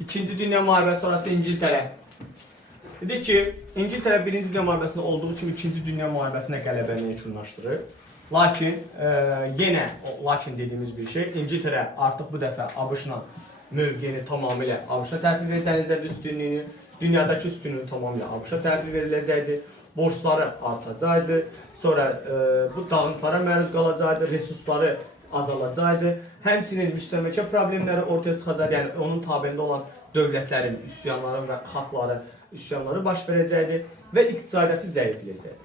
İkinci Dünya Müharibəsi sonrası İngiltərə. Dedi ki, İngiltərə Birinci Dünya Müharibəsində olduğu kimi İkinci Dünya Müharibəsinə qələbəni yekunlaşdırır. Lakin yenə lakin dediyimiz bir şey, İngiltərə artıq bu dəfə ABŞ-la mövqeyini tamamilə ABŞ-a təhvil verir, dənizlərdə üstünlüyünü, dünyadakı üstünlüyü tamamilə ABŞ-a təhvil veriləcəkdir, borcları artacaqdır, sonra bu dağıntılara məruz qalacaqdır, resursları azalacaqdır, həmçinin müstəmləkə problemləri ortaya çıxacaq, yəni onun tabelində olan dövlətlərin üsyanları və xalqları üsyanları baş verəcəkdir və iqtisadiyyatı zəifləyəcəkdir.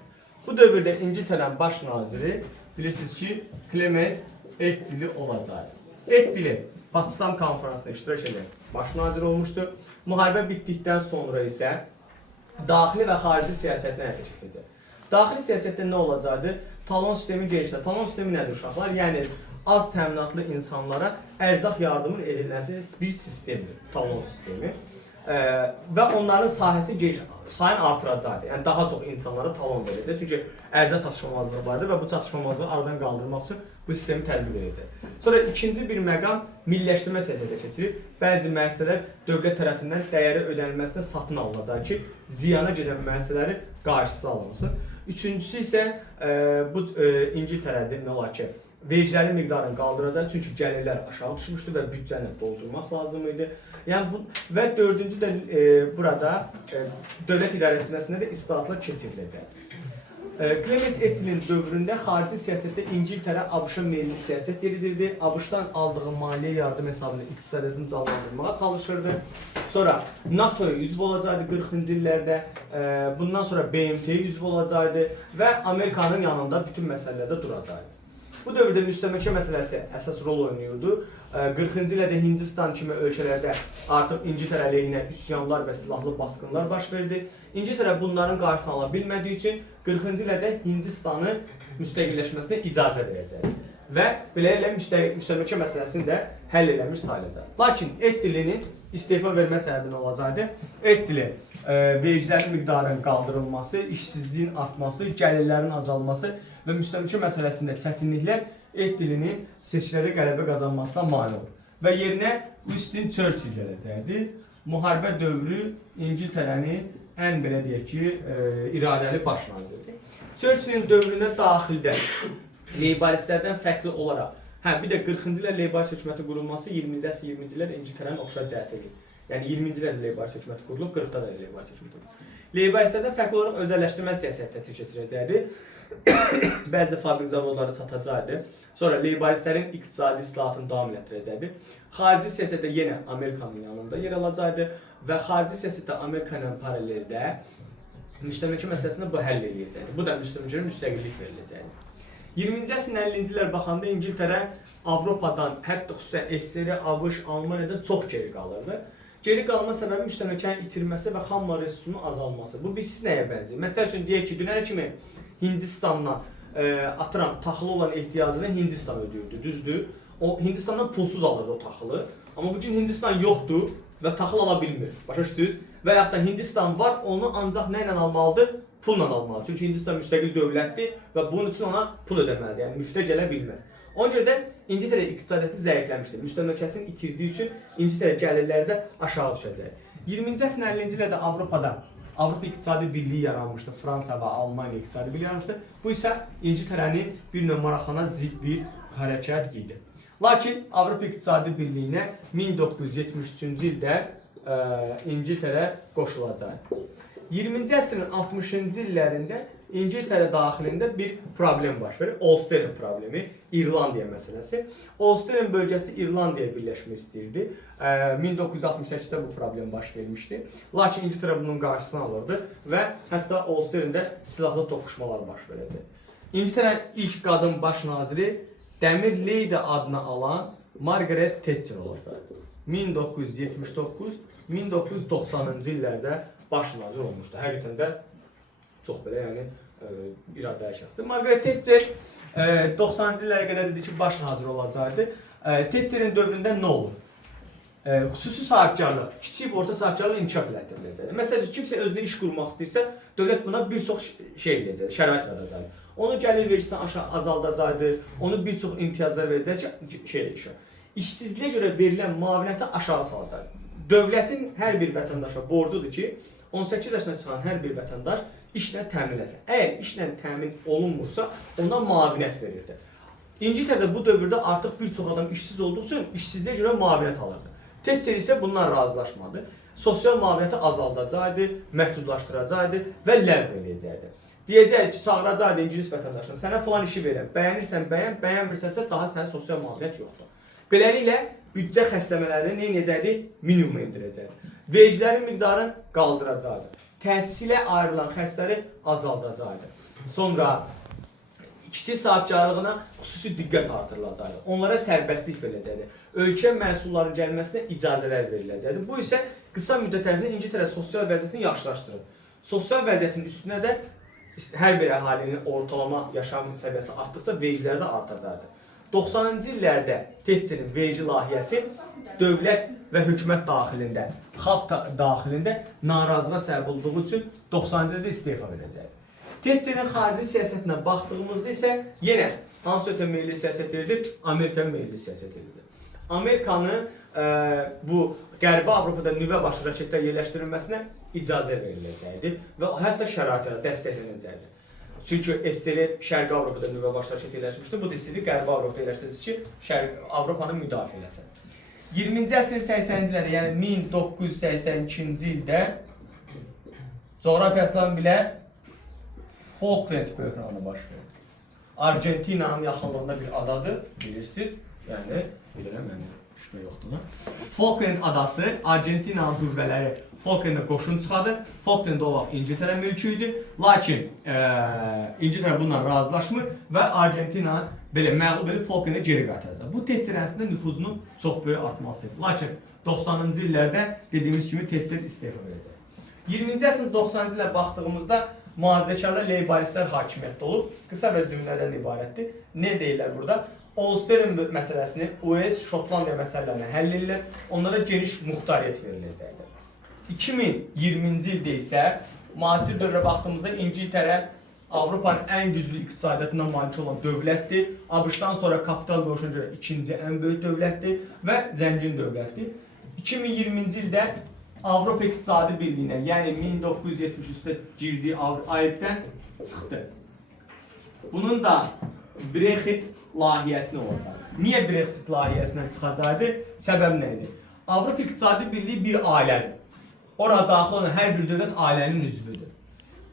Bu dövrdə İngiltərənin baş naziri bilirsiniz ki, Clement Attlee olacaq. Attlee Potsdam konferansında iştirak edən baş nazir olmuşdu. Müharibə bitdikdən sonra isə daxili və xarici siyasətinə həyata keçəcək. Daxili siyasətdə nə olacaqdı? Talon sistemi genişlənir. Talon sistemi nədir uşaqlar? Yəni az təminatlı insanlara ərzaq yardımının edilməsi bir sistemdir, talon sistemi. Və onların sahəsi sayını artıracaqdır. Yəni daha çox insanlara talon verəcək. Çünki ərzaq çatışmamazlığı vardır və bu çatışmamazlığı aradan qaldırmaq üçün bu sistemi tətbiq edəcək. Sonra ikinci bir məqam milliləşdirmə siyasətə keçirir. Bəzi müəssisələr dövlət tərəfindən dəyəri ödənilməsinə satın alınacaq ki, ziyana gedən müəssisələrin qarşısı alınsın. Üçüncüsü isə bu İngiltərədə nə olar ki, vergilərin miqdarını qaldıracaq, çünki gəlirlər aşağı düşmüşdü və büdcəni doldurmaq lazım idi. Yəni bu və dördüncü də burada dövlət idarəetməsində də islahatlar keçiriləcək. Clement Attlee'nin dövründə xarici siyasətdə İngiltərə ABŞ-a meyilli siyasət yeridirdi. ABŞ-dan aldığı maliyyə yardım hesabını iqtisadiyyatını canlandırmağa çalışırdı. Sonra NATO-ya üzv olacaqdı 40-cı illərdə. Bundan sonra BMT-yə üzv olacaqdı və Amerikanın yanında bütün məsələlərdə duracaqdı. Bu dövrdə müstəmləkə məsələsi əsas rol oynuyordu. 40-cı illərdə Hindistan kimi ölkələrdə artıq İngiltərə əleyhinə üsyanlar və silahlı basqınlar baş verdi. İngiltərə bunların qarşısını ala bilmədiyi üçün 40-cı illərdə Hindistanı müstəqilləşməsinə icazə verəcək və beləliklə müstəmləkə məsələsini də həll eləmiş sayılacaq. Lakin Attlee'nin istefa vermə səbəbi nə olacaqdı? Attlee vergilərin miqdarının qaldırılması, işsizliyin artması, gəlirlərin azalması və müstəmləkə məsələsində çətinliklər Attlee'nin seçkilərdə qələbə qazanmasına mane olur. Və yerinə Winston Churchill gələcəkdir. Müharibə dövrü İngiltərənin ən belə deyək ki, iradəli baş naziridir. Churchillin dövründə daxildə leybaristlərdən fərqli olaraq, bir də 40-cı illər leybarist hökuməti qurulması 20-ci əsr 20-ci illər İngiltərənin oxşar cəhət edir. Yəni 20-ci illərdə leybarist hökuməti qurulub, 40-da da leybarist hökuməti qurulub. Leybaristlərdən fərqli olaraq özəlləşdirmə siyasətdə keçirəcəkdir. Bəzi fabrik zavodları satacaqdı. Sonra leybaristlərin iqtisadi islahatını davam etdirəcəkdir. Xarici siyasətdə yenə Amerikanın yanında yer alacaqdı və xarici siyasətdə Amerika ilə paraleldə müstəmləkə məsələsində bu həll edəcəkdir. Bu da müstəmləkəyə müstəqillik veriləcəkdir. 20-ci əsrin 50-ci illər baxanda İngiltərə Avropadan, hətta xüsusən SSR, ABŞ, Almaniyadan çox geri qalırdı. Geri qalma səbəbi müstəmləkənin itirməsi və xam mal resursunun azalması. Bu bilsiz nəyə bənzəyir? Məsəl üçün deyək ki, dünənə kimi Hindistandan atıram taxılı olan ehtiyacını Hindistan ödəyirdi, düzdür? O Hindistandan pulsuz alırdı o taxılı. Amma bugün Hindistan yoxdur və taxıl ala bilmir. Başa düşdünüz? Və yaxud da Hindistan var, onu ancaq nə ilə almalıdır? Pulla almalıdır. Çünki Hindistan müstəqil dövlətdir və bunun üçün ona pul ödəməlidir. Yəni müftə gələ bilməz. Ona görə də İngiltərə iqtisadiyyatı zəifləmişdir. Müstəmləkəsini itirdiyi üçün İngiltərə gəlirləri də aşağı düşəcək. 20-ci əsrin 50-ci illərdə Avropada Avropa İqtisadi Birliyi yaranmışdı. Fransa və Almaniya İqtisadi Birliyi yaranmışdı. Bu isə İngiltərənin bir növ maraqlanan zidd bir hərəkət idi. Lakin Avropa İqtisadi Birliyinə 1973-cü ildə İngiltərə qoşulacaq. 20-ci əsrin 60-cı illərində İngiltərə daxilində bir problem baş verir. Ulster problemi, İrlandiya məsələsi. Ulster bölgəsi İrlandiyaya birləşmək istəyirdi. 1968-də bu problem baş vermişdi. Lakin İngiltərə bunun qarşısını alırdı və hətta Ulsterdə silahlı toqquşmalar baş verəcək. İngiltərənin ilk qadın baş naziri Dəmir Leydi adını alan Margaret Thatcher olacaq. 1979-1990-cı illərdə baş nazir olmuşdu. Həqiqətən də çox belə, yəni iradəli şəxsdir. Margaret Thatcher 90-cı illərə qədər dedi ki, baş nazir olacaqdı. Thatcherin dövründə nə olur? Xüsusi sahibkarlıq, kiçik və orta sahibkarlıq inkişaf elətdiriləcək. Məsələn, kimsə özünə iş qurmaq istəyirsə, dövlət buna bir çox şey eləyəcək, şərait yaradacaq. Onu gəlir vergisini aşağı azaldacaqdır, onu bir çox imtiyazlar verəcək ki, İşsizliyə görə verilən müavinəti aşağı salacaq. dövlətin hər bir vətəndaşa borcudur ki, 18 yaşına çıxan hər bir vətəndaş işlə təmin eləsin. Əgər işlə təmin olunmursa, ona müavinət verirdi. İngiltərədə bu dövrdə artıq bir çox adam işsiz olduğu üçün işsizliyə görə müavinət alırdı. Thatcher isə bundan razılaşmadı. Sosial müavinəti azaldacaqdı, məhdudlaşdıracaqdı və ləğv edəcəkdi. Deyəcək ki, çağıracaqdı İngilis vətəndaşını, sənə falan işi verirəm, bəyənirsən bəyən, bəyənmirsənsə daha sənə sosial müavinət yoxdur. Beləliklə, büdcə xərcləmələrini nə edəcəkdi? Minimuma indirəcəkdi. Vergilərin miqdarını qaldıracaqdı. Təhsilə ayrılan xərcləri azaldacaqdı. Sonra kiçik sahibkarlığına xüsusi diqqət artırılacaqdı. Onlara sərbəstlik veriləcəkdi. Ölkə məhsullarının gəlməsinə icazələr veriləcəkdi. Bu isə qısa müddət ərzində İngiltərə sosial vəziyyətini yaxşılaşdırır. Sosial vəziyyətin üstünə də hər bir əhalinin ortalama yaşam səviyyəsi artdıqca vergilər də artacaqdı. 90-cı illərdə Thatcherin vergi layihəsi dövlət və hökumət daxilində, xalq daxilində narazılığa səbəb olduğu üçün 90-cı ildə istefa verəcəkdi. Thatcherin xarici siyasətinə baxdığımızda isə yenə hansı ötə milli siyasət edilir? Amerika milli siyasət edilir. Amerikanı bu Qərbi Avropada nüvə başı raketlər yerləşdirilməsinə icazə veriləcəkdi və hətta şəraitlə dəstəklənəcəkdi. Çünki SSR Şərqi Avropada nüvə başı raket yerləşmişdi. Bu da istəyir Qərbi Avropada yerləşdirsin ki, Avropanı müdafiə eləsin. 20-ci əsrin 80-ci illərdə, yəni 1982-ci ildə coğrafiyasından bilə Falkland böhranı baş verdi. Argentinanın yaxınlığında bir adadır, bilirsiniz. Yəni, bilirəm, düşmə yoxdur. Falkland adası, Argentinanın qüvvələri Falklanda qoşun çıxadı. Falkland o vaxt İngiltərə mülkü idi. Lakin İngiltərə bununla razılaşmır və Argentina belə məğlub edib Falklanda geri qaytaracaq. Bu Thatcherin əslində nüfuzunun çox böyük artmasıdır. Lakin 90-cı illərdə dediyimiz kimi Thatcher istefa verəcək. 20-ci əsrin 90-cı illərə baxdığımızda mühafizəkarlar leybalistlər hakimiyyətdə olub. Qısa və cümlədən ibarətdir. Nə deyirlər burada? Ulsterin məsələsini, Wales, Şotlandiya məsələlərini həll edirlər. Onlara geniş muxtariyyət veriləcəkdir. 2020-ci ildə isə müasir dövrə baxdığımızda İngiltərə Avropanın ən güclü iqtisadiyyatından malik olan dövlətdir. ABŞ-dan sonra kapital qoşuna görə ikinci ən böyük dövlətdir və zəngin dövlətdir. 2020-ci ildə Avropa İqtisadi Birliyinə, yəni 1973-də girdiyi aiddən çıxdı. Bunun da Brexit layihəsini olacaq. Niyə Brexit layihəsindən çıxacaqdı? Səbəb nə idi? Avropa İqtisadi Birliyi bir ailədir. Orada daxil olan hər bir dövlət ailənin üzvüdür.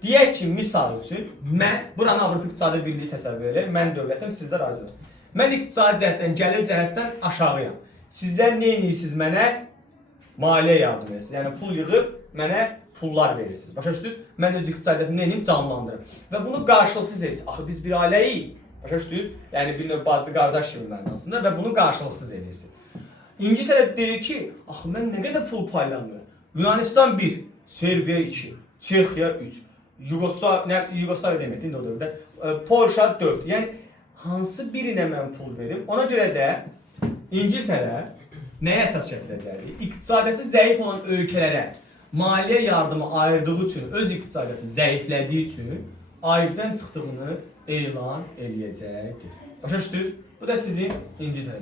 Deyək ki, misal üçün, mən buranı Avropa İqtisadi Birliyi təsəvvür edir. Mən dövlətəm, sizlər aydın. Mən iqtisadi cəhətdən, gəlir cəhətdən aşağıyam. Sizlər nə edirsiniz mənə? Maliyyə yardım edirsiniz. Yəni pul yığıb mənə pullar verirsiniz. Başa düşdünüz? Mən öz iqtisadiyyatımı nə edeyim? Canlandırım. Və bunu qarşılıqsız edirsiniz. Axı biz bir ailəyik. Başa düşdünüz? Yəni bir növ bacı qardaş kimi mənasında və bunu qarşılıqsız edirsiniz. İngiltərə deyir ki, axı mən nə qədər pul paylanmıram? Yunanistan 1, Serbiya 2, Çexiya 3, Yugoslaviya deməkdir indi o dövrdə, Polşa 4. Yəni hansı birinə mən pul verim? Ona görə də İngiltərə nəyə əsas gətirəcəkdir? İqtisadiyyatı zəif olan ölkələrə maliyyə yardımı ayırdığı üçün, öz iqtisadiyyatı zəiflədiyi üçün aiddən çıxdığını elan eləyəcəkdir. Başa düşdünüz? Bu da sizin İngiltərə.